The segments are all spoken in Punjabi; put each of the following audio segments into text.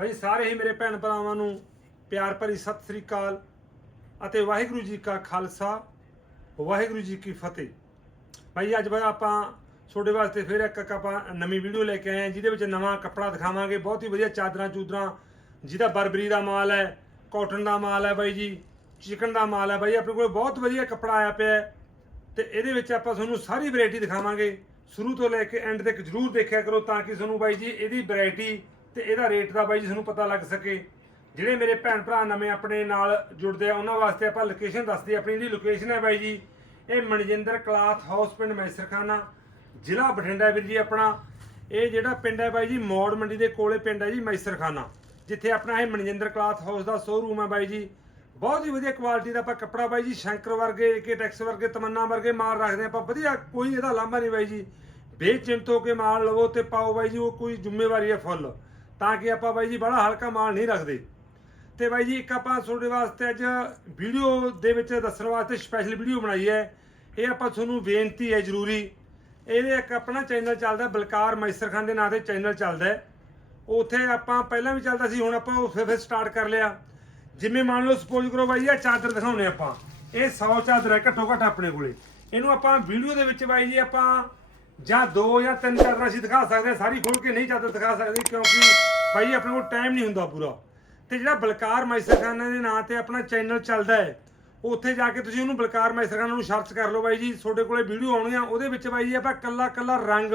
ਭਾਈ ਸਾਰੇ ਹੀ ਮੇਰੇ ਭੈਣ ਭਰਾਵਾਂ ਨੂੰ ਪਿਆਰ ਭਰੀ ਸਤਿ ਸ੍ਰੀ ਅਕਾਲ ਅਤੇ ਵਾਹਿਗੁਰੂ ਜੀ ਕਾ ਖਾਲਸਾ, ਵਾਹਿਗੁਰੂ ਜੀ ਕੀ ਫਤਿਹ। ਭਾਈ ਅੱਜ ਬਾ ਆਪਾਂ ਤੁਹਾਡੇ ਵਾਸਤੇ ਫਿਰ ਇੱਕ ਇੱਕ ਆਪਾਂ ਨਵੀਂ ਵੀਡੀਓ ਲੈ ਕੇ ਆਏ ਹਾਂ, ਜਿਹਦੇ ਵਿੱਚ ਨਵਾਂ ਕੱਪੜਾ ਦਿਖਾਵਾਂਗੇ। ਬਹੁਤ ਹੀ ਵਧੀਆ ਚਾਦਰਾਂ ਚੂਦਰਾਂ, ਜਿਹਦਾ ਬਰਬਰੀ ਦਾ ਮਾਲ ਹੈ, ਕਾਟਨ ਦਾ ਮਾਲ ਹੈ ਬਾਈ ਜੀ, ਚਿਕਨ ਦਾ ਮਾਲ ਹੈ ਬਾਈ। ਆਪਣੇ ਕੋਲ ਬਹੁਤ ਵਧੀਆ ਕੱਪੜਾ ਆਇਆ ਪਿਆ ਹੈ ਤੇ ਇਹਦੇ ਵਿੱਚ ਆਪਾਂ ਤੁਹਾਨੂੰ ਸਾਰੀ ਵੈਰਾਈਟੀ ਦਿਖਾਵਾਂਗੇ। ਸ਼ੁਰੂ ਤੋਂ ਲੈ ਕੇ ਐਂਡ ਤੱਕ ਜਰੂਰ ਦੇਖਿਆ ਕਰੋ ਤਾਂ ਕਿ ਤੁਹਾਨੂੰ ਬਾਈ ਜੀ, ਇਹਦੀ ਵੈਰਾਈਟੀ ਤੇ ਇਹਦਾ ਰੇਟ ਦਾ ਬਾਈ ਜੀ ਤੁਹਾਨੂੰ ਪਤਾ ਲੱਗ ਸਕੇ। ਜਿਹੜੇ ਮੇਰੇ ਭੈਣ ਭਰਾ ਨਵੇਂ ਆਪਣੇ ਨਾਲ ਜੁੜਦੇ ਆ, ਉਹਨਾਂ ਵਾਸਤੇ ਆਪਾਂ ਲੋਕੇਸ਼ਨ ਦੱਸਦੇ ਆਪਣੀ ਜਿਹੜੀ ਲੋਕੇਸ਼ਨ ਹੈ ਬਾਈ ਜੀ, ਇਹ ਮਨਜਿੰਦਰ ਕਲਾਥ ਹਾਊਸ ਪਿੰਡ ਮੈਸਰਖਾਨਾ, ਜ਼ਿਲ੍ਹਾ ਬਠਿੰਡਾ ਵੀਰ ਜੀ ਆਪਣਾ। ਇਹ ਜਿਹੜਾ ਪਿੰਡ ਹੈ ਬਾਈ ਜੀ, ਮੌੜ ਮੰਡੀ ਦੇ ਕੋਲੇ ਪਿੰਡ ਹੈ ਜੀ ਮੈਸਰਖਾਨਾ, ਜਿੱਥੇ ਆਪਣਾ ਇਹ ਮਨਜਿੰਦਰ ਕਲਾਥ ਹਾਊਸ ਦਾ ਸ਼ੋਰੂਮ ਹੈ ਬਾਈ ਜੀ। ਬਹੁਤ ਹੀ ਵਧੀਆ ਕੁਆਲਿਟੀ ਦਾ ਆਪਾਂ ਕੱਪੜਾ ਬਾਈ ਜੀ, ਸ਼ੰਕਰ ਵਰਗੇ ਕੇ ਟੈਕਸ ਵਰਗੇ, ਤਮੰਨਾ ਵਰਗੇ ਮਾਲ ਰੱਖਦੇ ਆਪਾਂ। ਵਧੀਆ, ਕੋਈ ਇਹਦਾ ਲਾਂਭਾ ਨਹੀਂ ਬਾਈ ਜੀ। ਬੇਚਿੰਤ ਹੋ ਕੇ ਮਾਲ ਲਵੋ ਤੇ ਪਾਓ ਬਾਈ ਜੀ, ਉਹ ਕੋਈ ਜ਼ਿੰਮੇਵਾਰੀ ਹੈ ਫੁੱਲ। ਤਾਂ ਕਿ ਆਪਾਂ ਬਾਈ ਜੀ ਬੜਾ ਹਲਕਾ ਮਾਲ ਨਹੀਂ ਰੱਖਦੇ। ਤੇ ਬਾਈ ਜੀ ਇੱਕ ਆਪਾਂ ਤੁਹਾਡੇ ਵਾਸਤੇ ਅੱਜ ਵੀਡੀਓ ਦੇ ਵਿੱਚ ਦੱਸਣ ਵਾਸਤੇ ਸਪੈਸ਼ਲ ਵੀਡੀਓ ਬਣਾਈ ਹੈ। ਇਹ ਆਪਾਂ ਤੁਹਾਨੂੰ ਬੇਨਤੀ ਹੈ ਜ਼ਰੂਰੀ, ਇਹਦੇ ਇੱਕ ਆਪਣਾ ਚੈਨਲ ਚੱਲਦਾ ਬਲਕਾਰ ਮੈਸਰ ਖਾਨ ਦੇ ਨਾਂ ਤੇ ਚੈਨਲ ਚੱਲਦਾ ਹੈ। ਉੱਥੇ ਆਪਾਂ ਪਹਿਲਾਂ ਵੀ ਚੱਲਦਾ ਸੀ, ਹੁਣ ਆਪਾਂ ਉਹ ਫਿਰ ਸਟਾਰਟ ਕਰ ਲਿਆ। ਜਿਵੇਂ ਮੰਨ ਲਓ ਸਪੋਜ਼ ਕਰੋ ਬਾਈ ਇਹ ਚਾਦਰ ਦਿਖਾਉਣੇ ਆਪਾਂ। ਇਹ 100 ਚਾਦਰ ਹੈ, ਘੱਟੋ ਘੱਟ ਆਪਣੇ ਕੋਲੇ। ਇਹਨੂੰ ਆਪਾਂ ਵੀਡੀਓ ਦੇ ਵਿੱਚ ਬਾਈ ਜੀ ਆਪਾਂ ਜਾਂ ਦੋ ਜਾਂ ਤਿੰਨ ਚਾਦਰਾਂ ਅਸੀਂ ਦਿਖਾ ਸਕਦੇ ਹਾਂ ਸਾਰੀ ਖੋਲ ਕੇ ਨਹੀਂ ਚਾਦਰ ਦਿਖਾ ਸਕਦੇ, ਕਿਉਂਕਿ ਬਾਈ ਆਪਣੇ ਕੋਲ ਟਾਈਮ ਨਹੀਂ ਹੁੰਦਾ ਪੂਰਾ। ਤੇ ਜਿਹੜਾ ਬਲਕਾਰ ਮੈਸਰਖਾਨਾ ਦੇ ਨਾਂ ਤੇ ਆਪਣਾ ਚੈਨਲ ਚੱਲਦਾ ਹੈ, ਉੱਥੇ ਜਾ ਕੇ ਤੁਸੀਂ ਉਹਨੂੰ ਬਲਕਾਰ ਮੈਸਰਖਾਨਾ ਨੂੰ ਸਰਚ ਕਰ ਲਓ ਬਾਈ ਜੀ, ਤੁਹਾਡੇ ਕੋਲੇ ਵੀਡੀਓ ਆਉਣੀਆਂ ਉਹਦੇ ਵਿੱਚ ਬਾਈ ਜੀ ਆਪਾਂ ਕੱਲਾ ਕੱਲਾ ਰੰਗ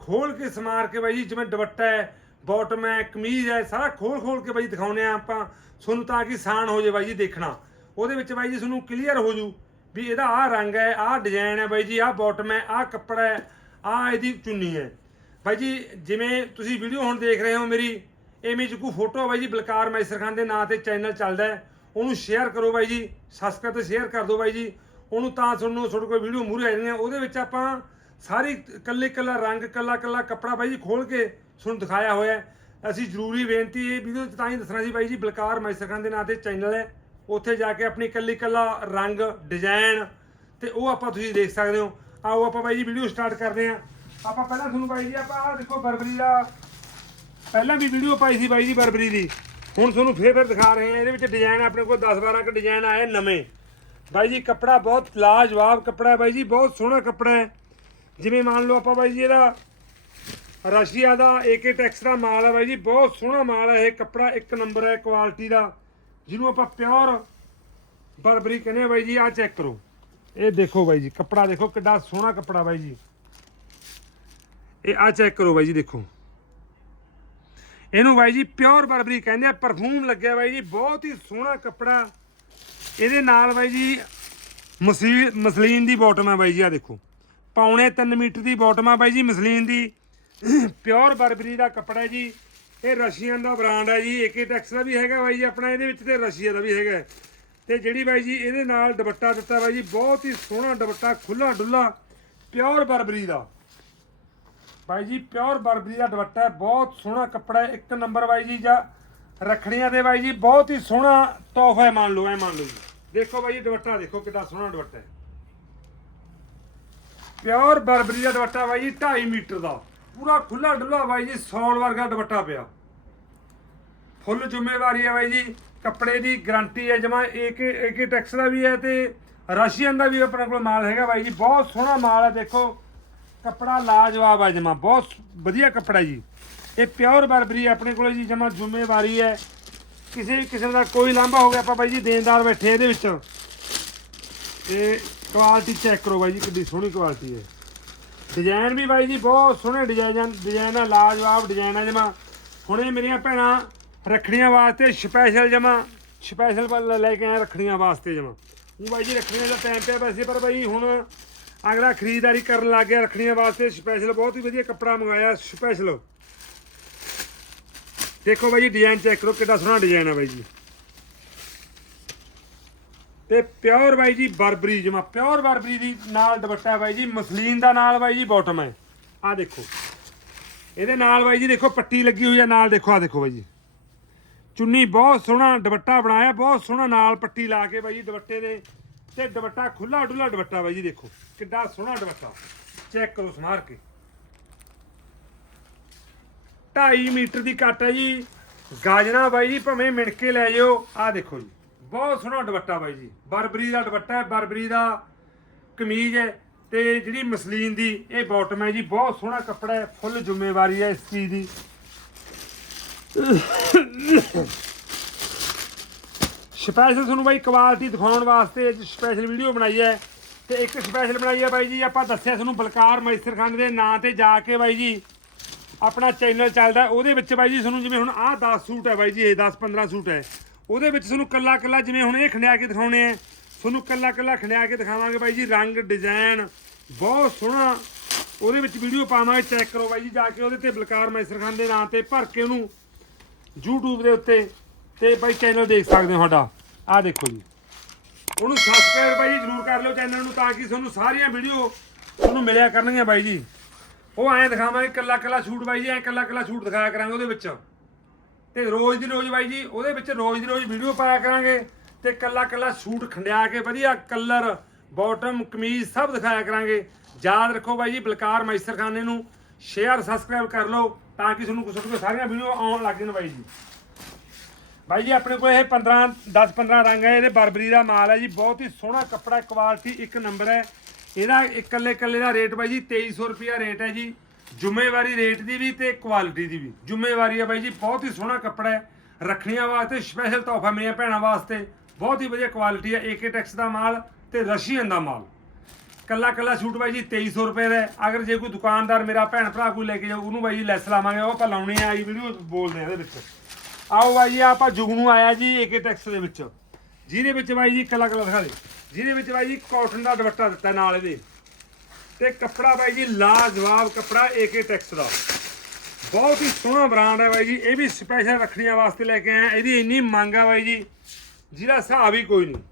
ਖੋਲ ਕੇ ਸਮਾਰ ਕੇ ਬਾਈ ਜੀ, ਜਿਵੇਂ ਦੁਪੱਟਾ ਹੈ ਬਾਟਮ ਹੈ, ਕਮੀਜ਼ ਹੈ, ਸਾਰਾ ਖੋਲ ਖੋਲ ਕੇ ਬਾਈ ਜੀ ਦਿਖਾਉਨੇ ਆ ਆਪਾਂ, ਤੁਹਾਨੂੰ ਤਾਂ ਕਿ ਆਸਾਨ ਹੋ ਜਾਏ ਬਾਈ ਜੀ ਦੇਖਣਾ। ਉਹਦੇ ਵਿੱਚ ਬਾਈ ਜੀ ਤੁਹਾਨੂੰ ਕਲੀਅਰ ਹੋ ਜੂ ਵੀ ਇਹਦਾ ਆਹ ਰੰਗ ਹੈ, ਆਹ ਡਿਜ਼ਾਈਨ ਹੈ ਬਾਈ ਜੀ, ਆਹ ਬਾਟਮ ਹੈ, ਆਹ ਕੱਪੜਾ ਹੈ ਆਹ ਇਹਦੀ ਚੁੰਨੀ ਹੈ। ਬਾਈ ਜੀ, ਜਿਵੇਂ ਤੁਸੀਂ ਵੀਡੀਓ ਹੁਣ ਦੇਖ ਰਹੇ ਹੋ ਮੇਰੀ, ਇਵੇਂ ਚ ਕੋਈ ਫੋਟੋ ਬਾਈ ਜੀ, ਬਲਕਾਰ ਮੈਸਰ ਖਾਨ ਦੇ ਨਾਂ ਤੇ ਚੈਨਲ ਚੱਲਦਾ ਹੈ। ਉਹਨੂੰ ਸ਼ੇਅਰ ਕਰੋ ਬਾਈ ਜੀ ਸਬਸਕ੍ਰਾਈਬ ਤੇ ਸ਼ੇਅਰ ਕਰ ਦਿਓ ਬਾਈ ਜੀ। ਉਹਨੂੰ ਤਾਂ ਤੁਹਾਨੂੰ ਤੁਹਾਡੇ ਕੋਲ ਵੀਡੀਓ ਮੂਰੇ ਆ ਜਾਣੀਆਂ ਉਹਦੇ ਵਿੱਚ ਆਪਾਂ ਸਾਰੀ ਕੱਲੇ ਕੱਲਾ ਰੰਗ, ਕੱਲਾ ਕੱਲਾ ਕੱਪੜਾ ਬਾਈ ਜੀ ਖੋਲ ਕੇ ਤੁਹਾਨੂੰ ਦਿਖਾਇਆ ਹੋਇਆ ਅਸੀਂ ਜ਼ਰੂਰੀ ਬੇਨਤੀ ਇਹ ਵੀਡੀਓ 'ਚ ਤਾਂ ਹੀ ਦੱਸਣਾ ਸੀ ਬਾਈ ਜੀ, ਬਲਕਾਰ ਮੈਸਰ ਖਾਨ ਦੇ ਨਾਂ ਤੇ ਚੈਨਲ ਹੈ। ਉੱਥੇ ਜਾ ਕੇ ਆਪਣੀ ਕੱਲੀ ਕੱਲਾ ਰੰਗ ਡਿਜ਼ਾਈਨ ਤੇ ਉਹ ਆਪਾਂ ਤੁਸੀਂ ਦੇਖ ਸਕਦੇ ਹੋ। ਆਓ ਆਪਾਂ ਬਾਈ ਜੀ ਵੀਡੀਓ ਸਟਾਰਟ ਕਰਦੇ ਹਾਂ। ਆਪਾਂ ਪਹਿਲਾਂ ਤੁਹਾਨੂੰ ਬਾਈ ਜੀ, ਆਪਾਂ ਆਹ ਦੇਖੋ ਬਰਬਰੀ ਦਾ, ਪਹਿਲਾਂ ਵੀ ਵੀਡੀਓ ਪਾਈ ਸੀ ਬਾਈ ਜੀ ਬਰਬਰੀ ਦੀ। ਹੁਣ ਤੁਹਾਨੂੰ ਫੇਰ ਫੇਰ ਦਿਖਾ ਰਹੇ ਹਾਂ, ਇਹਦੇ ਵਿੱਚ ਡਿਜ਼ਾਈਨ ਆਪਣੇ ਕੋਲ 10 12 ਕ ਡਿਜ਼ਾਈਨ ਆਏ ਨਵੇਂ। ਬਾਈ ਜੀ, ਕੱਪੜਾ ਬਹੁਤ ਲਾਜਵਾਬ ਕੱਪੜਾ ਹੈ ਬਾਈ ਜੀ, ਬਹੁਤ ਸੋਹਣਾ ਕੱਪੜਾ ਹੈ। ਜਿਵੇਂ ਮੰਨ ਲਓ ਆਪਾਂ ਬਾਈ ਜੀ ਇਹਦਾ ਰਸ਼ੀਆ ਦਾ ਏਕੇ ਟੈਕਸ ਦਾ ਮਾਲ ਹੈ ਬਾਈ ਜੀ, ਬਹੁਤ ਸੋਹਣਾ ਮਾਲ ਹੈ ਇਹ ਕੱਪੜਾ, ਇੱਕ ਨੰਬਰ ਹੈ ਕੁਆਲਿਟੀ ਦਾ। ਜਿਹਨੂੰ ਆਪਾਂ ਪਿਓਰ ਬਰਬਰੀ ਕਹਿੰਦੇ ਆ ਬਾਈ ਜੀ, ਆਹ ਚੈੱਕ ਕਰੋ। ਇਹ ਦੇਖੋ ਬਾਈ ਜੀ, ਕੱਪੜਾ ਦੇਖੋ ਕਿੱਡਾ ਸੋਹਣਾ ਕੱਪੜਾ ਬਾਈ ਜੀ। ਇਹ ਆ ਚੈੱਕ ਕਰੋ ਬਾਈ ਜੀ ਦੇਖੋ। ਇਹਨੂੰ ਬਾਈ ਜੀ ਪਿਓਰ ਬਰਬਰੀ ਕਹਿੰਦੇ ਆ ਪਰਫਿਊਮ ਲੱਗਿਆ ਬਾਈ ਜੀ, ਬਹੁਤ ਹੀ ਸੋਹਣਾ ਕੱਪੜਾ। ਇਹਦੇ ਨਾਲ ਬਾਈ ਜੀ ਮਸਲੀ, ਮਸਲੀਨ ਦੀ ਬਾਟਮ ਆ ਬਾਈ ਜੀ ਆ ਦੇਖੋ। ਪੌਣੇ 3 ਮੀਟਰ ਦੀ ਬਾਟਮ ਆ ਬਾਈ ਜੀ, ਮਸਲੀਨ ਦੀ। ਪਿਓਰ ਬਰਬਰੀ ਦਾ ਕੱਪੜਾ ਹੈ ਜੀ। ਇਹ ਰਸ਼ੀਅਨ ਦਾ ਬ੍ਰਾਂਡ ਹੈ ਜੀ ਏਕੇ ਟੈਕਸ ਦਾ ਵੀ ਹੈਗਾ ਬਾਈ ਜੀ ਆਪਣਾ, ਇਹਦੇ ਵਿੱਚ ਤੇ ਰਸ਼ੀਆ ਦਾ ਵੀ ਹੈਗਾ। ਤੇ ਜਿਹੜੀ ਬਾਈ ਜੀ ਇਹਦੇ ਨਾਲ ਦੁਪੱਟਾ ਦਿੱਤਾ ਬਾਈ ਜੀ, ਬਹੁਤ ਹੀ ਸੋਹਣਾ ਦੁਪੱਟਾ ਖੁੱਲਾ ਡੁੱਲਾ, ਪਿਓਰ ਬਰਬਰੀ ਦਾ। ਬਾਈ ਜੀ, ਪਿਓਰ ਬਰਬਰੀ ਦਾ ਦੁਪੱਟਾ ਹੈ, ਬਹੁਤ ਸੋਹਣਾ ਕੱਪੜਾ ਹੈ, ਇੱਕ ਨੰਬਰ ਬਾਈ ਜੀ ਜਾਂ ਰੱਖੜੀਆਂ ਦੇ ਬਾਈ ਜੀ, ਬਹੁਤ ਹੀ ਸੋਹਣਾ ਤੋਹਫਾ ਹੈ ਮੰਨ ਲਓ, ਐ ਮੰਨ ਲਓ ਦੇਖੋ ਬਾਈ ਜੀ, ਦੁਪੱਟਾ ਦੇਖੋ ਕਿੰਨਾ ਸੋਹਣਾ ਦੁਪੱਟਾ ਹੈ। ਪਿਓਰ ਬਰਬਰੀ ਦਾ ਦੁਪੱਟਾ ਬਾਈ ਜੀ 2.5 ਮੀਟਰ ਦਾ। ਪੂਰਾ ਖੁੱਲਾ ਡੁੱਲਾ ਬਾਈ ਜੀ ਸੌਲ ਵਰਗਾ ਦੁਪੱਟਾ ਪਿਆ। ਫੁੱਲ ਜ਼ਿੰਮੇਵਾਰੀ ਹੈ ਬਾਈ ਜੀ। ਕੱਪੜੇ ਦੀ ਗਾਰੰਟੀ ਹੈ ਜਮਾ। ਏਕੇ ਏਕੇ ਟੈਕਸ ਦਾ ਵੀ ਹੈ ਤੇ ਰਸ਼ੀਅਨ ਦਾ ਵੀ ਆਪਣੇ ਕੋਲ ਮਾਲ ਹੈਗਾ ਬਾਈ ਜੀ। ਬਹੁਤ ਸੋਹਣਾ ਮਾਲ ਹੈ, ਦੇਖੋ। ਕੱਪੜਾ ਲਾਜਵਾਬ ਹੈ ਜਮਾ। ਬਹੁਤ ਵਧੀਆ ਕੱਪੜਾ ਜੀ। ਇਹ ਪਿਓਰ ਬਰਬਰੀ ਆਪਣੇ ਕੋਲ ਜੀ, ਜਮਾ ਜ਼ਿੰਮੇਵਾਰੀ ਹੈ। ਕਿਸੇ ਵੀ ਕਿਸਮ ਦਾ ਕੋਈ ਲਾਂਭਾ ਹੋ ਗਿਆ, ਆਪਾਂ ਬਾਈ ਜੀ ਦੇਣਦਾਰ ਬੈਠੇ ਇਹਦੇ ਵਿੱਚ। ਤੇ ਕੁਆਲਿਟੀ ਚੈੱਕ ਕਰੋ ਬਾਈ ਜੀ ਕਿੰਨੀ ਸੋਹਣੀ ਕੁਆਲਿਟੀ ਹੈ। ਡਿਜ਼ਾਈਨ ਵੀ ਬਾਈ ਜੀ ਬਹੁਤ ਸੋਹਣੇ ਡਿਜ਼ਾਈਨ ਡਿਜ਼ਾਈਨ ਆ ਲਾਜਵਾਬ ਡਿਜ਼ਾਈਨ ਆ ਜਮਾ। ਹੁਣੇ ਮੇਰੀਆਂ ਭੈਣਾਂ ਰੱਖੜੀਆਂ ਵਾਸਤੇ ਸਪੈਸ਼ਲ ਜਮਾ ਸਪੈਸ਼ਲ ਲੈ ਕੇ ਆਏ ਰੱਖੜੀਆਂ ਵਾਸਤੇ ਜਮਾ। ਉਹ ਬਾਈ ਜੀ ਰੱਖੜੀਆਂ ਦਾ ਟਾਈਮ ਪਿਆ ਵੈਸੇ, ਪਰ ਬਾਈ ਹੁਣ ਅਗਲਾ ਖਰੀਦਦਾਰੀ ਕਰਨ ਲੱਗ ਗਿਆ ਰੱਖੜੀਆਂ ਵਾਸਤੇ ਸਪੈਸ਼ਲ ਬਹੁਤ ਹੀ ਵਧੀਆ ਕੱਪੜਾ ਮੰਗਾਇਆ ਸਪੈਸ਼ਲ ਦੇਖੋ ਬਾਈ ਜੀ ਡਿਜ਼ਾਈਨ ਚੈੱਕ ਕਰੋ ਕਿੰਨਾ ਸੋਹਣਾ ਡਿਜ਼ਾਈਨ ਹੈ ਬਾਈ ਜੀ। ਤੇ ਪਿਓਰ ਬਾਈ ਜੀ ਬਰਬਰੀ ਜਮਾ ਪਿਓਰ ਬਰਬਰੀ ਦੀ ਨਾਲ ਦੁਪੱਟਾ ਬਾਈ ਜੀ, ਮਸਲੀਨ ਦਾ ਨਾਲ ਬਾਈ ਜੀ ਬਾਟਮ ਹੈ। ਆ ਦੇਖੋ। ਇਹਦੇ ਨਾਲ ਬਾਈ ਜੀ ਦੇਖੋ ਪੱਟੀ ਲੱਗੀ ਹੋਈ ਹੈ ਨਾਲ ਦੇਖੋ ਆ ਦੇਖੋ ਬਾਈ ਜੀ। ਚੁੰਨੀ ਬਹੁਤ ਸੋਹਣਾ ਦੁਪੱਟਾ ਬਣਾਇਆ, ਬਹੁਤ ਸੋਹਣਾ ਨਾਲ ਪੱਟੀ ਲਾ ਕੇ ਬਾਈ ਜੀ ਦੁਪੱਟੇ ਦੇ। ਤੇ ਦੁਪੱਟਾ ਖੁੱਲਾ ਡੁੱਲਾ ਦੁਪੱਟਾ ਬਾਈ ਜੀ ਦੇਖੋ, ਕਿੱਡਾ ਸੋਹਣਾ ਦੁਪੱਟਾ। ਚੈੱਕ ਕਰੋ ਸਮਾਰ ਕੇ। 2.5 ਮੀਟਰ ਦੀ ਕੱਟ ਹੈ ਜੀ। ਗਾਜਣਾ ਬਾਈ ਜੀ, ਭਵੇਂ ਮਿਣ ਕੇ ਲੈ ਜਿਓ। ਆਹ ਦੇਖੋ ਜੀ, ਬਹੁਤ ਸੋਹਣਾ ਦੁਪੱਟਾ ਬਾਈ ਜੀ। ਬਰਬਰੀ ਦਾ ਦੁਪੱਟਾ ਹੈ, ਬਰਬਰੀ ਦਾ ਕਮੀਜ਼ ਹੈ। ਤੇ ਜਿਹੜੀ ਮਸਲੀਨ ਦੀ, ਇਹ ਬਾਟਮ ਹੈ ਜੀ। ਬਹੁਤ ਸੋਹਣਾ ਕੱਪੜਾ ਹੈ, ਫੁੱਲ ਜ਼ਿੰਮੇਵਾਰੀ ਹੈ ਇਸ ਚੀਜ਼ ਦੀ। ਸਪੈਸ਼ਲ ਤੁਹਾਨੂੰ ਬਾਈ ਕੁਆਲਿਟੀ ਦਿਖਾਉਣ ਵਾਸਤੇ ਅੱਜ ਸਪੈਸ਼ਲ ਵੀਡੀਓ ਬਣਾਈ ਹੈ ਤੇ ਇੱਕ ਸਪੈਸ਼ਲ ਬਣਾਈ ਹੈ ਬਾਈ ਜੀ, ਆਪਾਂ ਦੱਸਿਆ ਤੁਹਾਨੂੰ ਬਲਕਾਰ ਮੈਸਰ ਖਾਨ ਦੇ ਨਾਂ ਤੇ ਜਾ ਕੇ ਬਾਈ ਜੀ, ਆਪਣਾ ਚੈਨਲ ਚੱਲਦਾ ਉਹਦੇ ਵਿੱਚ ਬਾਈ ਜੀ ਤੁਹਾਨੂੰ ਜਿਵੇਂ ਹੁਣ ਆਹ 10 ਸੂਟ ਹੈ ਬਾਈ ਜੀ, ਇਹ 10 15 ਸੂਟ ਹੈ। ਉਹਦੇ ਵਿੱਚ ਤੁਹਾਨੂੰ ਕੱਲਾ ਕੱਲਾ ਜਿਵੇਂ ਹੁਣ ਇਹ ਖੰਡਿਆ ਕੇ ਦਿਖਾਉਣੇ ਆ ਤੁਹਾਨੂੰ ਕੱਲਾ ਕੱਲਾ ਖੰਡਿਆ ਕੇ ਦਿਖਾਵਾਂਗੇ ਬਾਈ ਜੀ, ਰੰਗ ਡਿਜ਼ਾਈਨ ਬਹੁਤ ਸੋਹਣਾ। ਉਹਦੇ ਵਿੱਚ ਵੀਡੀਓ ਪਾਵਾਂਗੇ ਚੈੱਕ ਕਰੋ ਬਾਈ ਜੀ, ਜਾ ਕੇ ਉਹਦੇ ਤੇ ਬਲਕਾਰ ਮੈਸਰ ਖਾਨ ਦੇ ਨਾਂ ਤੇ ਭਰ ਕੇ ਉਹਨੂੰ YouTube ਦੇ ਉੱਤੇ ਤੇ ਬਾਈ ਚੈਨਲ ਦੇਖ ਸਕਦੇ ਹੋ ਸਾਡਾ। ਆਹ ਦੇਖੋ ਜੀ। ਉਹਨੂੰ ਸਬਸਕ੍ਰਾਈਬ ਬਾਈ ਜੀ ਜ਼ਰੂਰ ਕਰ ਲਿਓ ਚੈਨਲ ਨੂੰ ਤਾਂ ਕਿ ਤੁਹਾਨੂੰ ਸਾਰੀਆਂ ਵੀਡੀਓ ਤੁਹਾਨੂੰ ਮਿਲਿਆ ਕਰਨਗੀਆਂ ਬਾਈ ਜੀ। ਉਹ ਐਂ ਦਿਖਾਵਾਂਗੇ ਕੱਲਾ ਕੱਲਾ ਸ਼ੂਟ ਬਾਈ ਜੀ, ਐਂ ਕੱਲਾ ਕੱਲਾ ਸ਼ੂਟ ਦਿਖਾਇਆ ਕਰਾਂਗੇ ਉਹਦੇ ਵਿੱਚ। ਤੇ ਰੋਜ਼ ਦੀ ਰੋਜ਼ ਬਾਈ ਜੀ, ਉਹਦੇ ਵਿੱਚ ਰੋਜ਼ ਦੀ ਰੋਜ਼ ਵੀਡੀਓ ਪਾਇਆ ਕਰਾਂਗੇ ਤੇ ਕੱਲਾ ਕੱਲਾ ਸ਼ੂਟ ਖੰਡਿਆ ਕੇ ਵਧੀਆ ਕਲਰ ਬਾਟਮ ਕਮੀਜ਼ ਸਭ ਦਿਖਾਇਆ ਕਰਾਂਗੇ। ਯਾਦ ਰੱਖੋ ਬਾਈ ਜੀ, ਬਲਕਾਰ ਮੈਸਰਖਾਨੇ ਨੂੰ। ਸ਼ੇਅਰ ਸਬਸਕ੍ਰਾਈਬ ਕਰ ਲਓ। ਤਾਂ ਕਿ ਤੁਹਾਨੂੰ ਕੁਝ ਕੁਝ ਸਾਰੀਆਂ ਵੀਡੀਓ ਆਉਣ ਲੱਗ ਜਾਣ ਬਾਈ ਜੀ। ਬਾਈ ਜੀ, ਆਪਣੇ ਕੋਲ ਇਹ 15 10 15 ਰੰਗ ਹੈ, ਇਹਦੇ ਬਰਬਰੀ ਦਾ ਮਾਲ ਹੈ ਜੀ, ਬਹੁਤ ਹੀ ਸੋਹਣਾ ਕੱਪੜਾ ਕੁਆਲਿਟੀ ਇੱਕ ਨੰਬਰ ਹੈ। ਇਹਦਾ ਇਕੱਲੇ ਇਕੱਲੇ ਦਾ ਰੇਟ ਬਾਈ ਜੀ 2300 ਰੁਪਿਆ ਰੇਟ ਹੈ ਜੀ। ਜ਼ਿੰਮੇਵਾਰੀ ਰੇਟ ਦੀ ਵੀ ਤੇ ਕੁਆਲਿਟੀ ਦੀ ਵੀ। ਜ਼ਿੰਮੇਵਾਰੀ ਹੈ ਬਾਈ ਜੀ, ਬਹੁਤ ਹੀ ਸੋਹਣਾ ਕੱਪੜਾ ਹੈ। ਰੱਖਣੀਆਂ ਵਾਸਤੇ ਸਪੈਸ਼ਲ ਤੋਹਫਾ ਮੇਰੀਆਂ ਭੈਣਾਂ ਵਾਸਤੇ। ਬਹੁਤ ਹੀ ਵਧੀਆ ਕੁਆਲਿਟੀ ਹੈ ਏਕੇ ਟੈਕਸ ਦਾ ਮਾਲ ਤੇ ਰਸ਼ੀਅਨ ਦਾ ਮਾਲ। ਕੱਲਾ ਕੱਲਾ ਸੂਟ ਬਾਈ ਜੀ 2300 ਰੁਪਏ ਦਾ ਹੈ। ਅਗਰ ਜੇ ਕੋਈ ਦੁਕਾਨਦਾਰ ਮੇਰਾ ਭੈਣ ਭਰਾ ਕੋਈ ਲੈ ਕੇ ਜਾਊ, ਉਹਨੂੰ ਬਾਈ ਜੀ ਲੈਸ ਲਾਵਾਂਗੇ, ਉਹ ਆਪਾਂ ਲਾਉਣੀ ਆ, ਆਈ ਵੀਡੀਓ ਬੋਲਦੇ ਆ ਇਹਦੇ ਵਿੱਚ। ਆਓ ਬਾਈ ਜੀ, ਆਪਾਂ ਜੁਗਨੂ ਆਇਆ ਜੀ ਏਕੇ ਟੈਕਸ ਦੇ ਵਿੱਚ। ਜਿਹਦੇ ਵਿੱਚ ਬਾਈ ਜੀ ਕੱਲਾ ਕੱਲਾ ਦਿਖਾ ਦੇ। ਜਿਹਦੇ ਵਿੱਚ ਬਾਈ ਜੀ ਕਾਟਨ ਦਾ ਦੁਪੱਟਾ ਦਿੱਤਾ ਨਾਲ ਇਹਦੇ। ਤੇ ਕੱਪੜਾ ਬਾਈ ਜੀ ਲਾਜਵਾਬ ਕੱਪੜਾ ਏਕੇ ਟੈਕਸ ਦਾ। ਬਹੁਤ ਹੀ ਸੋਹਣਾ ਬ੍ਰਾਂਡ ਹੈ ਬਾਈ ਜੀ, ਇਹ ਵੀ ਸਪੈਸ਼ਲ ਰੱਖੜੀਆਂ ਵਾਸਤੇ ਲੈ ਕੇ ਆਇਆ। ਇਹਦੀ ਇੰਨੀ ਮੰਗ ਆ ਬਾਈ ਜੀ, ਜਿਹਦਾ ਹਿਸਾਬ ਹੀ ਕੋਈ ਨਹੀਂ।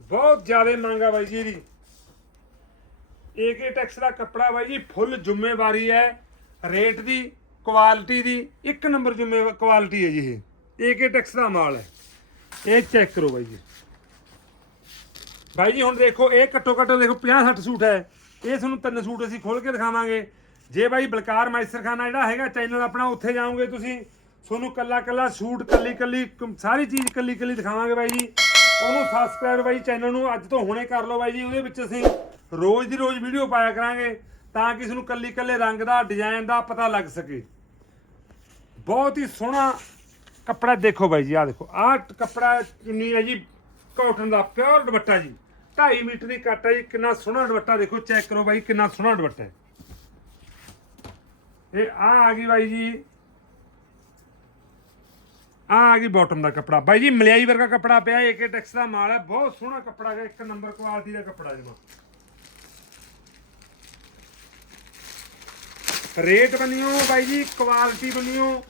ਬਹੁਤ ਜ਼ਿਆਦਾ ਮੰਗ ਆ ਬਾਈ ਜੀ ਇਹਦੀ। ਏਕੇ ਟੈਕਸ ਦਾ ਕੱਪੜਾ ਬਾਈ ਜੀ ਫੁੱਲ ਜ਼ਿੰਮੇਵਾਰੀ ਹੈ। ਰੇਟ ਦੀ ਕੁਆਲਿਟੀ ਦੀ, ਇੱਕ ਨੰਬਰ ਜ਼ਿੰਮੇ ਕੁਆਲਿਟੀ ਹੈ ਜੀ ਇਹ। ਏਕੇ ਟੈਕਸ ਦਾ ਮਾਲ ਹੈ। ਇਹ ਚੈੱਕ ਕਰੋ ਬਾਈ ਜੀ। ਬਾਈ ਜੀ, ਹੁਣ ਦੇਖੋ, ਇਹ ਘੱਟੋ ਘੱਟ ਦੇਖੋ 50 60 ਸੂਟ ਹੈ। ਇਹ ਤੁਹਾਨੂੰ ਤਿੰਨ ਸੂਟ ਅਸੀਂ ਖੋਲ ਕੇ ਦਿਖਾਵਾਂਗੇ। ਜੇ ਬਾਈ ਬਲਕਾਰ ਮਾਈਸਰਖਾਨਾ ਜਿਹੜਾ ਹੈਗਾ ਚੈਨਲ ਆਪਣਾ ਉੱਥੇ ਜਾਓਗੇ ਤੁਸੀਂ, ਤੁਹਾਨੂੰ ਕੱਲਾ ਕੱਲਾ ਸੂਟ ਕੱਲੀ ਕੱਲੀ ਸਾਰੀ ਚੀਜ਼ ਕੱਲੀ ਕੱਲੀ ਦਿਖਾਵਾਂਗੇ ਬਾਈ ਜੀ। ਉਹਨੂੰ ਸਬਸਕ੍ਰਾਈਬ ਬਾਈ ਚੈਨਲ ਨੂੰ, ਅੱਜ ਤੋਂ ਹੁਣੇ ਕਰ ਲਓ ਬਾਈ ਜੀ, ਉਹਦੇ ਵਿੱਚ ਅਸੀਂ ਰੋਜ਼ ਦੀ ਰੋਜ਼ ਵੀਡੀਓ ਪਾਇਆ ਕਰਾਂਗੇ ਤਾਂ ਕਿ ਇਸ ਨੂੰ ਕੱਲੀ ਕੱਲੇ ਰੰਗ ਦਾ ਡਿਜ਼ਾਈਨ ਦਾ ਪਤਾ ਲੱਗ ਸਕੇ। ਬਹੁਤ ਹੀ ਸੋਹਣਾ ਕੱਪੜਾ ਦੇਖੋ ਬਾਈ ਜੀ, ਆਹ ਦੇਖੋ। ਆਹ ਕੱਪੜਾ ਚੁੰਨੀ ਹੈ ਜੀ ਕਾਟਨ ਦਾ ਪਿਓਰ ਦੁਪੱਟਾ ਜੀ। 2.5 ਮੀਟਰ ਦੀ ਕੱਟ ਹੈ ਜੀ, ਕਿੰਨਾ ਸੋਹਣਾ ਦੁਪੱਟਾ ਦੇਖੋ ਚੈੱਕ ਕਰੋ ਬਾਈ, ਕਿੰਨਾ ਸੋਹਣਾ ਦੁਪੱਟਾ ਹੈ। ਇਹ ਆ ਆ ਗਈ ਬਾਈ ਜੀ। ਆ ਆ ਗਈ ਬਾਟਮ ਦਾ ਕੱਪੜਾ। ਬਾਈ ਜੀ, ਮਲਿਆਈ ਵਰਗਾ ਕੱਪੜਾ ਪਿਆ ਏਕੇ ਟੈਕਸ ਦਾ ਮਾਲ ਹੈ, ਬਹੁਤ ਸੋਹਣਾ ਕੱਪੜਾ ਹੈ, ਇੱਕ ਨੰਬਰ ਕੁਆਲਿਟੀ ਦਾ ਕੱਪੜਾ ਜਮਾ। ਰੇਟ ਬੰਨਿਓ ਬਾਈ ਜੀ ਕੁਆਲਿਟੀ ਬੰਨਿਓ।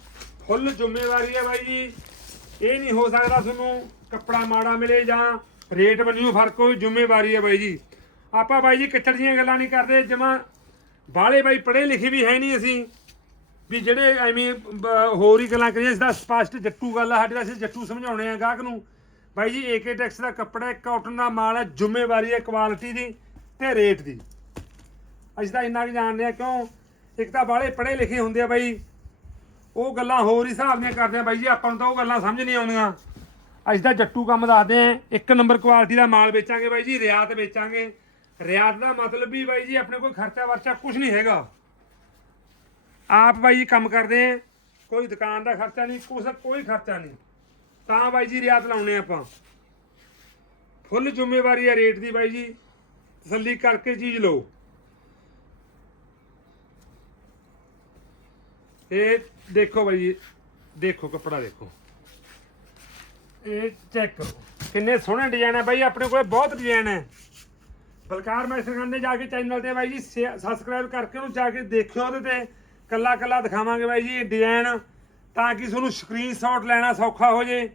ਫੁੱਲ ਜ਼ਿੰਮੇਵਾਰੀ ਹੈ ਬਾਈ ਜੀ। ਇਹ ਨਹੀਂ ਹੋ ਸਕਦਾ ਤੁਹਾਨੂੰ ਕੱਪੜਾ ਮਾੜਾ ਮਿਲੇ ਜਾਂ ਰੇਟ ਬਣਿਓ ਫ਼ਰਕ ਹੋਈ ਜ਼ਿੰਮੇਵਾਰੀ ਹੈ ਬਾਈ ਜੀ। ਆਪਾਂ ਬਾਈ ਜੀ ਕਿੱਚੜ ਦੀਆਂ ਗੱਲਾਂ ਨਹੀਂ ਕਰਦੇ, ਜਮਾ ਬਾਲੇ ਬਾਈ ਪੜ੍ਹੇ ਲਿਖੇ ਵੀ ਹੈ ਨਹੀਂ ਅਸੀਂ। ਵੀ ਜਿਹੜੇ ਐਵੇਂ ਬ- ਹੋਰ ਹੀ ਗੱਲਾਂ ਕਰੀਏ ਇਸ ਦਾ ਸਪਸ਼ਟ ਜੱਟੂ ਗੱਲ ਆ, ਸਾਡੇ ਦਾ ਅਸੀਂ ਜੱਟੂ ਸਮਝਾਉਣੇ ਆ ਗਾਹਕ ਨੂੰ। ਬਾਈ ਜੀ ਏਕੇ ਟੈਕਸ ਦਾ ਕੱਪੜਾ ਹੈ ਕਾਟਨ ਦਾ ਮਾਲ ਹੈ, ਜ਼ਿੰਮੇਵਾਰੀ ਹੈ ਕੁਆਲਿਟੀ ਦੀ ਤੇ ਰੇਟ ਦੀ। ਅਸੀਂ ਤਾਂ ਇੰਨਾ ਵੀ ਜਾਣਦੇ ਆ ਕਿਉਂ? ਇੱਕ ਤਾਂ ਬਾਲੇ ਪੜ੍ਹੇ ਲਿਖੇ ਹੁੰਦੇ ਆ ਬਾਈ। ਉਹ ਗੱਲਾਂ ਹੋਰ ਹੀ ਹਿਸਾਬ ਦੀਆਂ ਕਰਦੇ ਆ ਬਾਈ ਜੀ, ਆਪਾਂ ਨੂੰ ਤਾਂ ਉਹ ਗੱਲਾਂ ਸਮਝ ਨਹੀਂ ਆਉਂਦੀਆਂ ਅਸੀਂ ਤਾਂ ਜੱਟੂ ਕੰਮ ਦੱਸਦੇ ਆ ਇੱਕ ਨੰਬਰ ਕੁਆਲਿਟੀ ਦਾ ਮਾਲ ਵੇਚਾਂਗੇ ਬਾਈ ਜੀ, ਰਿਆਤ ਵੇਚਾਂਗੇ। ਰਿਆਤ ਦਾ ਮਤਲਬ ਵੀ ਬਾਈ ਜੀ, ਆਪਣੇ ਕੋਲ ਖਰਚਾ ਵਰਚਾ ਕੁਝ ਨਹੀਂ ਹੈਗਾ। ਆਪ ਬਾਈ ਜੀ ਕੰਮ ਕਰਦੇ ਆ। ਕੋਈ ਦੁਕਾਨ ਦਾ ਖਰਚਾ ਨਹੀਂ, ਕੁਛ, ਕੋਈ ਖਰਚਾ ਨਹੀਂ। ਤਾਂ ਬਾਈ ਜੀ ਰਿਆਤ ਲਾਉਣੇ ਆਪਾਂ। ਫੁੱਲ ਜ਼ਿੰਮੇਵਾਰੀ ਹੈ ਰੇਟ ਦੀ ਬਾਈ ਜੀ। ਤਸੱਲੀ ਕਰਕੇ ਚੀਜ਼ ਲਓ। ਇਹ ਦੇਖੋ ਬਾਈ ਜੀ ਦੇਖੋ ਕੱਪੜਾ ਦੇਖੋ। ਇਹ ਚੈੱਕ ਕਰੋ। ਕਿੰਨੇ ਸੋਹਣੇ ਡਿਜ਼ਾਈਨ ਹੈ ਬਾਈ ਆਪਣੇ ਕੋਲੇ ਬਹੁਤ ਡਿਜ਼ਾਈਨ ਹੈ ਬਲਕਾਰ ਮੈਸਰਖਾਨ ਦੇ ਜਾ ਕੇ ਚੈਨਲ ਤੇ ਬਾਈ ਜੀ ਸਬਸਕ੍ਰਾਈਬ ਕਰਕੇ ਉਹਨੂੰ ਜਾ ਕੇ ਦੇਖਿਓ ਉਹਦੇ ਤੇ। ਕੱਲਾ ਕੱਲਾ ਦਿਖਾਵਾਂਗੇ ਬਾਈ ਜੀ ਡਿਜ਼ਾਈਨ ਤਾਂ ਕਿ ਤੁਹਾਨੂੰ ਸਕਰੀਨਸ਼ਾਟ ਲੈਣਾ ਸੌਖਾ ਹੋ ਜੇ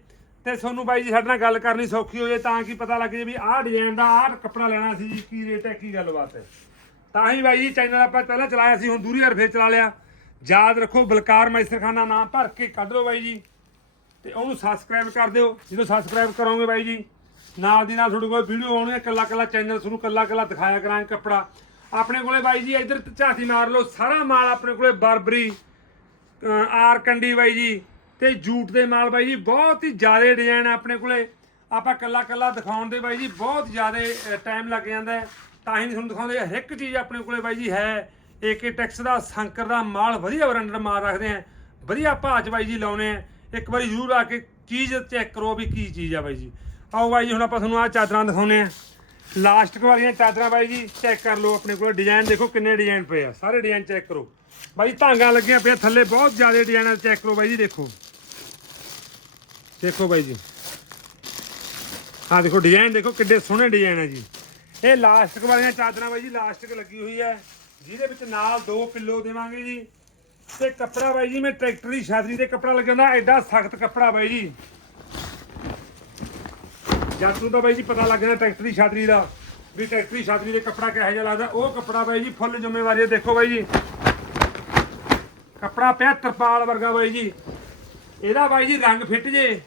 ਤੇ ਤੁਹਾਨੂੰ ਬਾਈ ਜੀ ਸਾਡੇ ਨਾਲ ਗੱਲ ਕਰਨੀ ਸੌਖੀ ਹੋ ਜੇ ਤਾਂ ਕਿ ਪਤਾ ਲੱਗ ਜੇ ਵੀ ਆਹ ਡਿਜ਼ਾਈਨ ਦਾ ਆਹ ਕੱਪੜਾ ਲੈਣਾ ਸੀ ਜੀ ਕੀ ਰੇਟ ਹੈ ਕੀ ਗੱਲਬਾਤ ਹੈ। ਤਾਂ ਹੀ ਬਾਈ ਜੀ ਚੈਨਲ ਆਪਾਂ ਪਹਿਲਾਂ ਚਲਾਇਆ ਸੀ ਹੁਣ ਦੂਰੀ ਵਾਰ ਫੇਰ ਚਲਾ ਲਿਆ। ਯਾਦ ਰੱਖੋ, ਬਲਕਾਰ ਮੈਸਰਖਾਨਾ ਨਾਮ ਭਰ ਕੇ ਕੱਢ ਲਓ ਬਾਈ ਜੀ ਤੇ ਉਹਨੂੰ ਸਬਸਕ੍ਰਾਈਬ ਕਰ ਦਿਓ। ਜਦੋਂ ਸਬਸਕ੍ਰਾਈਬ ਕਰੋਗੇ ਬਾਈ ਜੀ, ਨਾਲ ਦੀ ਨਾਲ ਤੁਹਾਡੇ ਕੋਲ ਵੀਡੀਓ ਆਉਣੀ ਹੈ ਕੱਲਾ ਕੱਲਾ ਚੈਨਲ ਤੁਹਾਨੂੰ ਕੱਲਾ ਕੱਲਾ ਦਿਖਾਇਆ ਕਰਾਂਗੇ ਕੱਪੜਾ। ਆਪਣੇ ਕੋਲੇ ਬਾਈ ਜੀ, ਇੱਧਰ ਝਾਤੀ ਮਾਰ ਲਓ, ਸਾਰਾ ਮਾਲ ਆਪਣੇ ਕੋਲੇ ਬਰਬਰੀ ਆਰ ਕੰਡੀ ਬਾਈ ਜੀ ਤੇ ਜੂਟ ਦੇ ਮਾਲ ਬਾਈ ਜੀ, ਬਹੁਤ ਹੀ ਜ਼ਿਆਦਾ ਡਿਜ਼ਾਈਨ ਆ ਆਪਣੇ ਕੋਲੇ। ਆਪਾਂ ਕੱਲਾ ਕੱਲਾ ਦਿਖਾਉਣ ਦੇ ਬਾਈ ਜੀ, ਬਹੁਤ ਜ਼ਿਆਦਾ ਟਾਈਮ ਲੱਗ ਜਾਂਦਾ ਹੈ। ਤਾਂ ਹੀ ਨਹੀਂ ਤੁਹਾਨੂੰ ਦਿਖਾਉਂਦੇ, ਹਰ ਇੱਕ ਚੀਜ਼ ਆਪਣੇ ਕੋਲੇ ਬਾਈ ਜੀ ਹੈ। ਏਕੇ ਟੈਕਸ ਦਾ ਸੰਕਰ ਦਾ ਮਾਲ ਵਧੀਆ ਬ੍ਰਾਂਡਡ ਮਾਲ ਰੱਖਦੇ ਆ। ਵਧੀਆ ਭਾਅ ਚ ਬਾਈ ਜੀ ਲਾਉਨੇ ਆ। ਇੱਕ ਵਾਰੀ ਜ਼ਰੂਰ ਆ ਕੇ ਚੀਜ਼ ਚੈੱਕ ਕਰੋ ਵੀ ਕੀ ਚੀਜ਼ ਆ ਬਾਈ ਜੀ। ਆਓ ਬਾਈ ਜੀ, ਹੁਣ ਆਪਾਂ ਤੁਹਾਨੂੰ ਆ ਚਾਦਰਾਂ ਦਿਖਾਉਨੇ ਆ। ਲਾਸਟਿਕ ਵਾਲੀਆਂ ਚਾਦਰਾਂ ਬਾਈ ਜੀ, ਚੈੱਕ ਕਰ ਲਓ ਆਪਣੇ ਕੋਲ। ਡਿਜ਼ਾਈਨ ਦੇਖੋ ਕਿੰਨੇ ਡਿਜ਼ਾਈਨ ਪਏ ਆ। ਸਾਰੇ ਡਿਜ਼ਾਈਨ ਚੈੱਕ ਕਰੋ। ਬਾਈ ਧਾਂਗਾ ਲੱਗੀਆਂ ਪਿਆ ਥੱਲੇ, ਬਹੁਤ ਜ਼ਿਆਦਾ ਡਿਜ਼ਾਈਨ ਚੈੱਕ ਕਰੋ ਬਾਈ ਜੀ, ਦੇਖੋ। ਦੇਖੋ ਬਾਈ ਜੀ। ਹਾਂ ਦੇਖੋ, ਡਿਜ਼ਾਈਨ ਦੇਖੋ ਕਿੱਡੇ ਸੋਹਣੇ ਡਿਜ਼ਾਈਨ ਹੈ ਜੀ। ਇਹ ਲਾਸਟਿਕ ਵਾਲੀਆਂ ਚਾਦਰਾਂ ਬਾਈ ਜੀ ਲਾਸਟਿਕ ਲੱਗੀ ਹੋਈ ਹੈ ਜਿਹਦੇ ਵਿੱਚ ਨਾਲ ਦੋ ਪਿੱਲੋ ਦੇਵਾਂਗੇ ਜੀ। ਤੇ ਕੱਪੜਾ ਬਾਈ ਜੀ, ਮੈਂ ਟਰੈਕਟਰ ਦੀ ਛਾਤਰੀ ਤੇ ਕੱਪੜਾ ਲੱਗਿਆ ਹੁੰਦਾ ਐਡਾ ਸਖਤ ਕੱਪੜਾ ਬਾਈ ਜੀ। ਜਦ ਨੂੰ ਤਾਂ ਬਾਈ ਜੀ ਪਤਾ ਲੱਗ ਜਾਂਦਾ ਟਰੈਕਟਰ ਦੀ ਛਾਤਰੀ ਦਾ, ਵੀ ਟਰੈਕਟਰ ਦੀ ਛਾਤਰੀ ਦੇ ਕੱਪੜਾ ਕਿਹੋ ਜਿਹਾ ਲੱਗਦਾ। ਉਹ ਕੱਪੜਾ ਬਾਈ ਜੀ ਫੁੱਲ ਜ਼ਿੰਮੇਵਾਰੀ ਹੈ ਦੇਖੋ ਬਾਈ ਜੀ। ਕੱਪੜਾ ਪਿਆ ਤਰਪਾਲ ਵਰਗਾ ਬਾਈ ਜੀ। ਇਹਦਾ ਬਾਈ ਜੀ ਰੰਗ ਫਿੱਟ ਜੇ,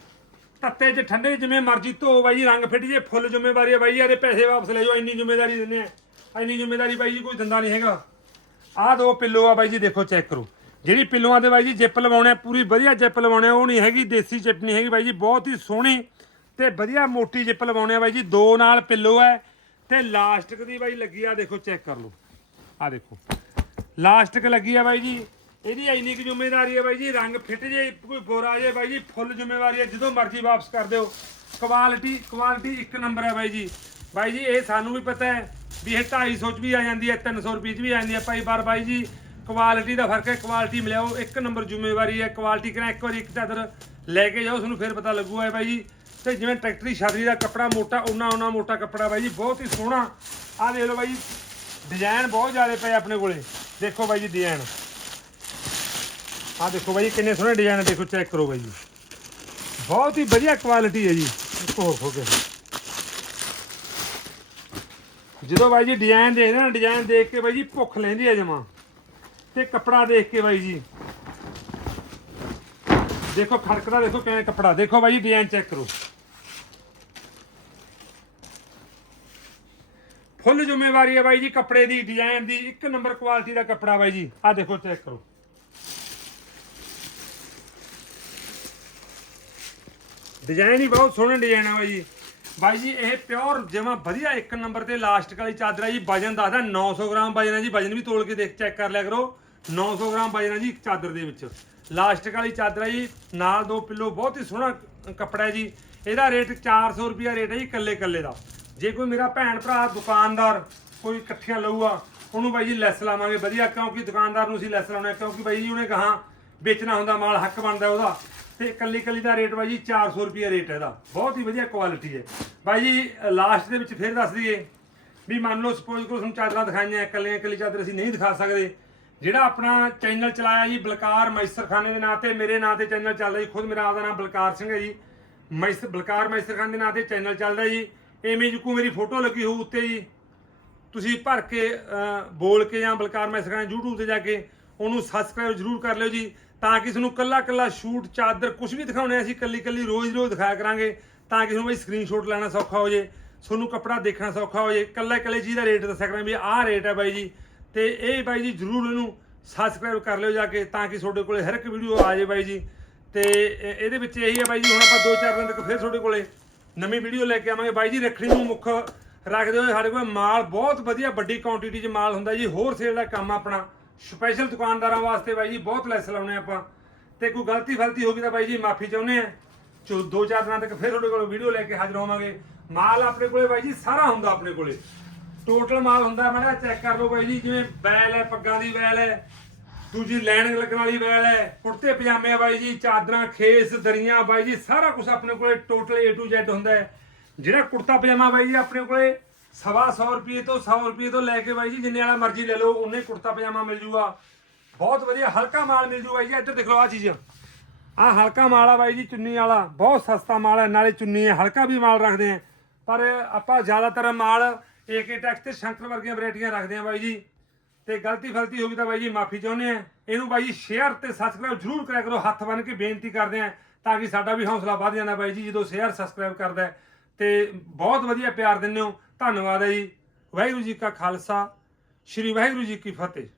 ਤੱਤੇ 'ਚ ਠੰਡੇ ਜਿਵੇਂ ਮਰਜ਼ੀ ਧੋ ਬਾਈ ਜੀ, ਰੰਗ ਫਿੱਟ ਜੇ, ਫੁੱਲ ਜ਼ਿੰਮੇਵਾਰੀ ਹੈ ਬਾਈ ਜੀ, ਇਹਦੇ ਪੈਸੇ ਵਾਪਸ ਲੈ ਜਾਓ, ਇੰਨੀ ਜ਼ਿੰਮੇਵਾਰੀ ਦਿੰਦੇ ਆ। ਇੰਨੀ ਜ਼ਿੰਮੇਵਾਰੀ ਬਾਈ ਜੀ ਕੋਈ ਦੰਦਾ ਨਹੀਂ ਹੈਗਾ। ਆਹ ਦੋ ਪਿੱਲੋ ਆ ਬਾਈ ਜੀ ਦੇਖੋ ਚੈੱਕ ਕਰੋ। ਜਿਹੜੀ ਪਿੱਲੋਆਂ 'ਤੇ ਬਾਈ ਜੀ ਜਿੱਪ ਲਵਾਉਣੇ ਆ, ਪੂਰੀ ਵਧੀਆ ਜਿੱਪ ਲਵਾਉਣੇ ਆ, ਉਹ ਨਹੀਂ ਹੈਗੀ ਦੇਸੀ ਜਿੱਪ ਨਹੀਂ ਹੈਗੀ ਬਾਈ ਜੀ ਬਹੁਤ ਹੀ ਸੋਹਣੀ ਤੇ ਵਧੀਆ ਮੋਟੀ ਜਿੱਪ ਲਵਾਉਣੇ ਆ ਬਾਈ ਜੀ ਦੋ ਨਾਲ ਪਿੱਲੋ ਹੈ ਤੇ ਲਾਸਟਿਕ ਦੀ ਬਾਈ ਲੱਗੀ ਆ ਦੇਖੋ ਚੈੱਕ ਕਰ ਲਓ। ਆ ਦੇਖੋ। ਲਾਸਟਿਕ ਲੱਗੀ ਆ ਬਾਈ ਜੀ ਇਹਦੀ ਇੰਨੀ ਕੁ ਜ਼ਿੰਮੇਵਾਰੀ ਹੈ ਬਾਈ ਜੀ ਰੰਗ ਫਿੱਟ ਜੇ ਕੋਈ ਗੋਰਾ ਜੇ ਬਾਈ ਜੀ ਫੁੱਲ ਜ਼ਿੰਮੇਵਾਰੀ ਹੈ ਜਦੋਂ ਮਰਜ਼ੀ ਵਾਪਸ ਕਰ ਦਿਓ। ਕੁਆਲਿਟੀ ਕੁਆਲਿਟੀ ਇੱਕ ਨੰਬਰ ਹੈ ਬਾਈ ਜੀ। ਬਾਈ ਜੀ, ਇਹ ਸਾਨੂੰ ਵੀ ਪਤਾ ਹੈ ਵੀ ਇਹ 250 ਚ ਵੀ ਆ ਜਾਂਦੀ ਹੈ 300 ਰੁਪਏ ਚ ਵੀ ਆ ਜਾਂਦੀ ਹੈ। ਭਾਈ ਪਰ ਬਾਈ ਜੀ ਕੁਆਲਿਟੀ ਦਾ ਫ਼ਰਕ ਹੈ ਕੁਆਲਿਟੀ ਮਿਲਿਆਓ। ਇੱਕ ਨੰਬਰ ਜ਼ਿੰਮੇਵਾਰੀ ਹੈ ਕੁਆਲਿਟੀ ਕਰਾਂ, ਇੱਕ ਵਾਰੀ ਇੱਕ ਚਾਦਰ ਲੈ ਕੇ ਜਾਓ, ਤੁਹਾਨੂੰ ਫਿਰ ਪਤਾ ਲੱਗੂਗਾ ਬਾਈ ਜੀ। ਤੇ ਜਿਵੇਂ ਟਰੈਕਟਰੀ ਛਾਤਰੀ ਦਾ ਕੱਪੜਾ ਮੋਟਾ ਉਹਨਾਂ ਉਹਨਾਂ ਮੋਟਾ ਕੱਪੜਾ ਬਾਈ ਜੀ, ਬਹੁਤ ਹੀ ਸੋਹਣਾ। ਆਹ ਦੇਖ ਲਓ ਬਾਈ ਜੀ ਡਿਜ਼ਾਈਨ ਬਹੁਤ ਜ਼ਿਆਦਾ ਪਏ ਆਪਣੇ ਕੋਲੇ। ਦੇਖੋ ਬਾਈ ਜੀ ਡਿਜ਼ਾਈਨ ਆਹ ਦੇਖੋ ਬਾਈ ਜੀ, ਕਿੰਨੇ ਸੋਹਣੇ ਡਿਜ਼ਾਈਨ ਦੇਖੋ ਚੈੱਕ ਕਰੋ ਬਾਈ ਜੀ। ਬਹੁਤ ਹੀ ਵਧੀਆ ਕੁਆਲਿਟੀ ਹੈ ਜੀ। ਇੱਕ ਹੋਰ ਹੋ ਗਿਆ ਜਦੋਂ ਬਾਈ ਜੀ ਡਿਜ਼ਾਈਨ ਦੇਖਦੇ ਨਾ ਡਿਜ਼ਾਈਨ ਦੇਖ ਕੇ ਬਾਈ ਜੀ ਭੁੱਖ ਲੈਂਦੀ ਹੈ ਜਮਾ। ਤੇ ਕੱਪੜਾ ਦੇਖ ਕੇ ਬਾਈ ਜੀ। ਦੇਖੋ, ਖੜਕਦਾ ਦੇਖੋ ਕਿਵੇਂ ਕੱਪੜਾ। ਦੇਖੋ ਬਾਈ ਜੀ ਡਿਜ਼ਾਈਨ ਚੈੱਕ ਕਰੋ। ਫੁੱਲ ਜ਼ਿੰਮੇਵਾਰੀ ਹੈ ਬਾਈ ਜੀ, ਕੱਪੜੇ ਦੀ ਡਿਜ਼ਾਈਨ ਦੀ, ਇੱਕ ਨੰਬਰ ਕੁਆਲਿਟੀ ਦਾ ਕੱਪੜਾ ਬਾਈ ਜੀ। ਆਹ ਦੇਖੋ ਚੈੱਕ ਕਰੋ। ਡਿਜ਼ਾਈਨ ਹੀ ਬਹੁਤ ਸੋਹਣੇ ਡਿਜ਼ਾਈਨ ਆ ਬਾਈ ਜੀ। ਬਾਈ ਜੀ, ਇਹ ਪਿਓਰ ਜਿਵੇਂ ਵਧੀਆ ਇੱਕ ਨੰਬਰ ਤੇ ਲਾਸਟਿਕ ਵਾਲੀ ਚਾਦਰ ਆ ਜੀ, ਵਜਨ ਦੱਸਦਾ 900 ਗ੍ਰਾਮ ਵਜਨ ਹੈ ਜੀ, ਵਜਨ ਵੀ ਤੋਲ ਕੇ ਦੇਖ, ਚੈੱਕ ਕਰ ਲਿਆ ਕਰੋ। 900 ਗ੍ਰਾਮ ਵਜਨ ਹੈ ਜੀ ਇੱਕ ਚਾਦਰ ਦੇ ਵਿੱਚ। ਲਾਸਟਿਕ ਵਾਲੀ ਚਾਦਰ ਆ ਜੀ, ਨਾਲ ਦੋ ਪਿੱਲੋ ਬਹੁਤ ਹੀ ਸੋਹਣਾ ਕੱਪੜਾ ਹੈ ਜੀ। ਇਹਦਾ ਰੇਟ 400 ਰੁਪਿਆ ਰੇਟ ਹੈ ਜੀ ਕੱਲੇ ਕੱਲੇ ਦਾ। ਜੇ ਕੋਈ ਮੇਰਾ ਭੈਣ ਭਰਾ, ਦੁਕਾਨਦਾਰ ਕੋਈ ਇਕੱਠੀਆਂ ਲਊਗਾ, ਉਹਨੂੰ ਬਾਈ ਜੀ ਲੈਸ ਲਾਵਾਂਗੇ। ਵਧੀਆ, ਕਿਉਂਕਿ ਦੁਕਾਨਦਾਰ ਨੂੰ ਅਸੀਂ ਲੈਸ ਲਾਉਣੇ ਕਿਉਂਕਿ ਬਾਈ ਜੀ ਉਹਨੇ ਕਹਾ ਵੇਚਣਾ ਹੁੰਦਾ, ਮਾਲ ਹੱਕ ਬਣਦਾ ਉਹਦਾ। ਤੇ ਇਕੱਲੀ ਇਕੱਲੀ ਦਾ ਰੇਟ ਬਾਈ ਜੀ 400 ਰੁਪਏ ਰੇਟ ਹੈ ਇਹਦਾ। ਬਹੁਤ ਹੀ ਵਧੀਆ ਕੁਆਲਿਟੀ ਹੈ। ਬਾਈ ਜੀ ਲਾਸਟ ਦੇ ਵਿੱਚ ਫਿਰ ਦੱਸ ਦਈਏ ਵੀ ਮੰਨ ਲਓ ਸਪੋਜ਼ ਕਰੋ ਤੁਹਾਨੂੰ ਚਾਦਰਾਂ ਦਿਖਾਈਆਂ, ਇਕੱਲੀਆਂ ਇਕੱਲੀ ਚਾਦਰ ਅਸੀਂ ਨਹੀਂ ਦਿਖਾ ਸਕਦੇ। ਜਿਹੜਾ ਆਪਣਾ ਚੈਨਲ ਚਲਾਇਆ ਜੀ ਬਲਕਾਰ ਮੈਸਰਖਾਨੇ ਦੇ ਨਾਂ ਤੇ, ਮੇਰੇ ਨਾਂ ਤੇ ਚੈਨਲ ਚੱਲਦਾ ਜੀ, ਖੁਦ ਮੇਰਾ ਆਪਦਾ ਨਾਮ ਬਲਕਾਰ ਸਿੰਘ ਹੈ ਜੀ। ਮੈਸ, ਬਲਕਾਰ ਮੈਸਰਖਾਨ ਦੇ ਨਾਂ ਤੇ ਚੈਨਲ ਚੱਲਦਾ ਜੀ। ਇਮੇਜ ਕੋ ਮੇਰੀ ਫੋਟੋ ਲੱਗੀ ਹੋਊ ਉੱਤੇ ਜੀ। ਤੁਸੀਂ ਭਰ ਕੇ ਬੋਲ ਕੇ ਜਾਂ ਬਲਕਾਰ ਮੈਂ ਸਿਖਾਣਾ YouTube ਤੇ ਜਾ ਕੇ ਉਹਨੂੰ ਸਬਸਕ੍ਰਾਈਬ ਜਰੂਰ ਕਰ ਲਿਓ ਜੀ। ਤਾਂ ਕਿ ਤੁਹਾਨੂੰ ਕੱਲਾ ਕੱਲਾ ਸ਼ੂਟ, ਚਾਦਰ ਕੁਝ ਵੀ ਦਿਖਾਉਣੇ ਅਸੀਂ ਕੱਲੀ ਕੱਲੀ ਰੋਜ਼ ਰੋਜ਼ ਦਿਖਾਇਆ ਕਰਾਂਗੇ, ਤਾਂ ਕਿ ਤੁਹਾਨੂੰ ਬਈ ਸਕਰੀਨਸ਼ਾਟ ਲੈਣਾ ਸੌਖਾ ਹੋ ਜੇ ਤੁਹਾਨੂੰ ਕੱਪੜਾ ਦੇਖਣਾ ਸੌਖਾ ਹੋ ਜੇ, ਕੱਲਾ ਕੱਲੇ ਚੀਜ਼ ਦਾ ਰੇਟ ਦੱਸਿਆ ਕਰਾਂ ਵੀ ਆਹ ਰੇਟ ਹੈ ਬਾਈ ਜੀ। ਤੇ ਇਹ ਬਾਈ ਜੀ ਜਰੂਰ ਇਹਨੂੰ ਸਬਸਕ੍ਰਾਈਬ ਕਰ ਲਿਓ ਜਾ ਕੇ, ਤਾਂ ਕਿ ਤੁਹਾਡੇ ਕੋਲੇ ਹਰ ਇੱਕ ਵੀਡੀਓ ਆ ਜਾਏ ਬਾਈ ਜੀ। ਤੇ ਇਹਦੇ ਵਿੱਚ ਇਹੀ ਹੈ ਬਾਈ ਜੀ, ਹੁਣ ਆਪਾਂ ਦੋ ਚਾਰ ਦਿਨ ਤੱਕ ਫਿਰ ਤੁਹਾਡੇ ਕੋਲੇ ਨਵੀਂ ਵੀਡੀਓ ਲੈ ਕੇ ਆਵਾਂਗੇ। ਬਾਈ ਜੀ, ਰੱਖੜੀ ਨੂੰ ਮੁੱਖ ਰੱਖਦੇ ਹੋਏ ਸਾਡੇ ਕੋਲ ਮਾਲ ਬਹੁਤ ਵਧੀਆ ਵੱਡੀ ਕੁਆਂਟੀਟੀ 'ਚ ਮਾਲ ਹੁੰਦਾ ਜੀ, ਹੋਰ ਸੇਲ ਦਾ ਕੰਮ ਆਪਣਾ। ਸਪੈਸ਼ਲ ਦੁਕਾਨਦਾਰਾਂ ਵਾਸਤੇ ਬਾਈ ਜੀ ਬਹੁਤ ਲੈਸ ਲਾਉਣੇ ਆਪਾਂ। ਤੇ ਕੋਈ ਗਲਤੀ ਫਲਤੀ ਹੋ ਗਈ ਤਾਂ ਬਾਈ ਜੀ ਮਾਫੀ ਚਾਹੁੰਦੇ ਆ ਚੋ ਦੋ ਚਾਰ ਦਿਨਾਂ ਤੱਕ ਫਿਰ ਤੁਹਾਡੇ ਕੋਲ ਵੀਡੀਓ ਲੈ ਕੇ ਹਾਜ਼ਰ ਹੋਵਾਂਗੇ। ਮਾਲ ਆਪਣੇ ਕੋਲੇ ਬਾਈ ਜੀ, ਸਾਰਾ ਹੁੰਦਾ ਆਪਣੇ ਕੋਲੇ। ਟੋਟਲ ਮਾਲ ਹੁੰਦਾ ਮੈਂ ਕਿਹਾ ਚੈੱਕ ਕਰ ਲਓ ਬਾਈ ਜੀ, ਜਿਵੇਂ ਬੈਲ ਹੈ, ਪੱਗਾਂ ਦੀ ਬੈਲ ਹੈ, ਦੂਜੀ ਲੈਣ ਲੱਗਣ ਵਾਲੀ ਬੈਲ ਹੈ, ਕੁੜਤੇ ਪਜਾਮੇ ਆ ਬਾਈ ਜੀ, ਚਾਦਰਾਂ, ਖੇਸ, ਦਰੀਆਂ, ਬਾਈ ਜੀ, ਸਾਰਾ ਕੁਝ ਆਪਣੇ ਕੋਲੇ ਟੋਟਲ A to Z ਹੁੰਦਾ ਹੈ। ਜਿਹੜਾ ਕੁੜਤਾ ਪਜਾਮਾ ਬਾਈ ਜੀ ਆਪਣੇ ਕੋਲੇ ਸਵਾ ਸੌ ਰੁਪਏ ਤੋਂ 100 ਰੁਪਏ ਤੋਂ ਲੈ ਕੇ ਬਾਈ ਜੀ, ਜਿੰਨੇ ਵਾਲਾ ਮਰਜ਼ੀ ਲੈ ਲਓ, ਉਹਨੇ ਕੁੜਤਾ ਪਜਾਮਾ ਮਿਲ ਜੂਗਾ। ਬਹੁਤ ਵਧੀਆ, ਹਲਕਾ ਮਾਲ ਮਿਲ ਜੂ ਬਾਈ ਜੀ। ਇੱਧਰ ਦੇਖ ਲਓ ਆ ਚੀਜ਼। ਆ ਹਲਕਾ ਮਾਲ ਆ ਬਾਈ ਜੀ, ਚੁੰਨੀ ਵਾਲਾ। ਬਹੁਤ ਸਸਤਾ ਮਾਲ ਹੈ, ਨਾਲੇ ਚੁੰਨੀ ਹੈ। ਹਲਕਾ ਵੀ ਮਾਲ ਰੱਖਦੇ ਆ ਪਰ ਆਪਾਂ ਜ਼ਿਆਦਾਤਰ ਮਾਲ ਏਕੇ ਟੈਕਸ ਤੇ ਸ਼ੰਕਰ ਵਰਗੀਆਂ ਵੈਰਾਈਟੀਆਂ ਰੱਖਦੇ ਆ ਬਾਈ ਜੀ। ਤੇ ਗਲਤੀ ਫਲਤੀ ਹੋ ਗਈ ਤਾਂ ਬਾਈ ਜੀ ਮਾਫੀ ਚਾਹੁੰਦੇ ਆ ਇਹਨੂੰ ਬਾਈ ਜੀ ਸ਼ੇਅਰ ਤੇ ਸਬਸਕ੍ਰਾਈਬ ਜਰੂਰ ਕਰਿਆ ਕਰੋ। ਹੱਥ ਬੰਨ ਕੇ ਬੇਨਤੀ ਕਰਦੇ ਆ ਤਾਂ ਕਿ ਸਾਡਾ ਵੀ ਹੌਸਲਾ ਵੱਧ ਜਾਂਦਾ ਬਾਈ ਜੀ। ਜਦੋਂ ਸ਼ੇਅਰ ਸਬਸਕ੍ਰਾਈਬ ਕਰਦਾ ਤੇ ਬਹੁਤ ਵਧੀਆ ਪਿਆਰ ਦਿੰਦੇ ਹੋ। ਧੰਨਵਾਦ ਹੈ ਜੀ। ਵਾਹਿਗੁਰੂ ਜੀ ਕਾ ਖਾਲਸਾ, ਸ੍ਰੀ ਵਾਹਿਗੁਰੂ ਜੀ ਕੀ ਫਤਿਹ।